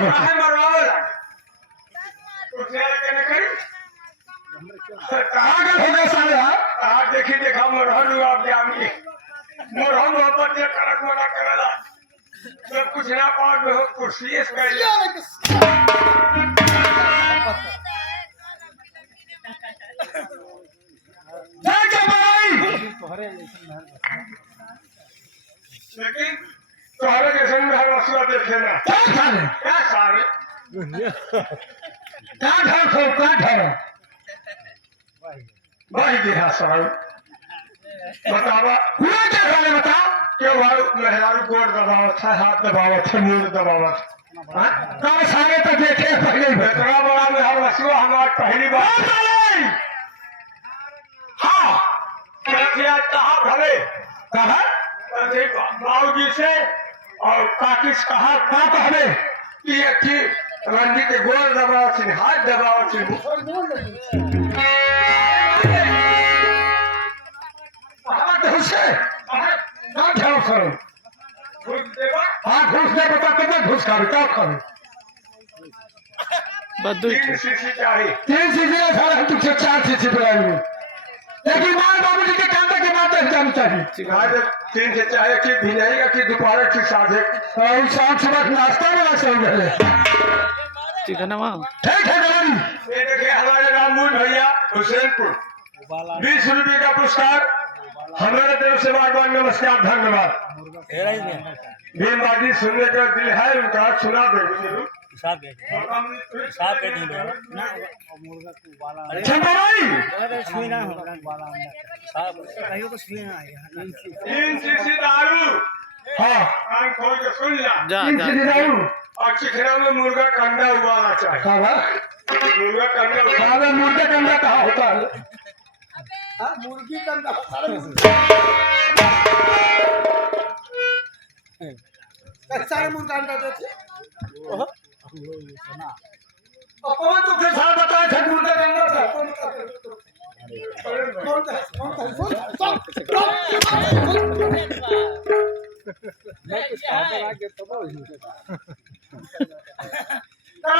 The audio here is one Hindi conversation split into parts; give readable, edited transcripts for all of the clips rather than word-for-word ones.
काहे मरवावे लागे कुछ लगे न करी कहां गए होगे साले आप देखी देखा मरहन आप जामी मरहन मोहब्बत ये करक मना करेला सब कुछ ना पास में हो कुर्सी इस कर लेकिन तुम्हारे जैसे में हर मसला देखे ना क्या सारे क्या ढर भाई दिहा सारे बतावा पूरा क्या साले बताओ क्यों भाई मेहरारू गोड़ दबावत है हाथ दबावत है मुंह दबावत कब सारे तो देखे पहले इतना बड़ा में हर मसला हमारा पहली बार हाँ क्या कहा भले कहा बाबू जी से और काकी से कहा क्या कहले कि अच्छी रंजी के गोल दबाव से हाथ दबाव से हाँ घूस दे बता कितना घूस खा क्या खावे तीन शीशी चाहिए तीन शीशी सारा हम तुझसे 4 शीशी पिलाएंगे लेकिन माँ बाबू जी के कांटे की बात जानी चाहिए 3 से चाहे कि भिजाएगा कि दोपहर की साढ़े और शाम सुबह नाश्ता वाला सही है ठीक है ना माँ ठीक है ये देखिए हमारे राममोहन भैया हुसैनपुर 20 रुपये का पुरस्कार हमारे तरफ से बार बार नमस्कार धन्यवाद भीमबाजी सुनने का दिल है उनका सुना देंगे हाँ खोल के सुन ला और चिकना में मुर्गा कंडा उबालना चाहिए मुर्गा कंडा कहाँ होता है मुर्गी कंडा सारे मुर्गा अंडा देते कौन तो के साथ बताया था मुर्गा कंडा था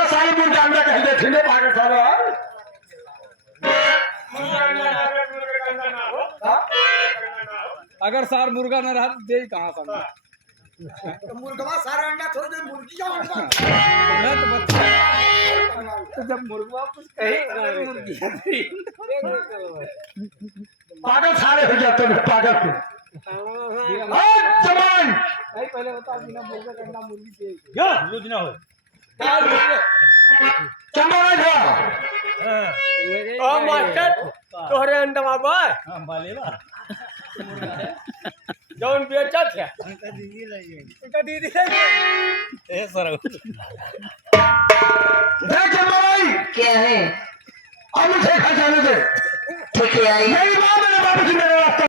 सारे मुर्गा अंडा कहते थे पागल सारा अगर सार मुर्गा न रहा दे कहाँ समझ तो मुर्गा सारा अंडा छोड़ दे मुर्गी का अंडा तो जब मुर्गा कुछ कहे मुर्गी पागल सारे हो जाते हैं पागल को जवान नहीं पहले बता बिना मुर्गा का अंडा मुर्गी दे क्या रोज ना हो चंबा था ओ मास्टर तोहरे अंडा बाबा हां बालेला जौन बेचा था उनका दीदी लगे उनका दीदी लगे ए सर देख भाई क्या है अब मुझे खा जाने दे ठीक है आई मेरी मां मेरे बाबू जी मेरे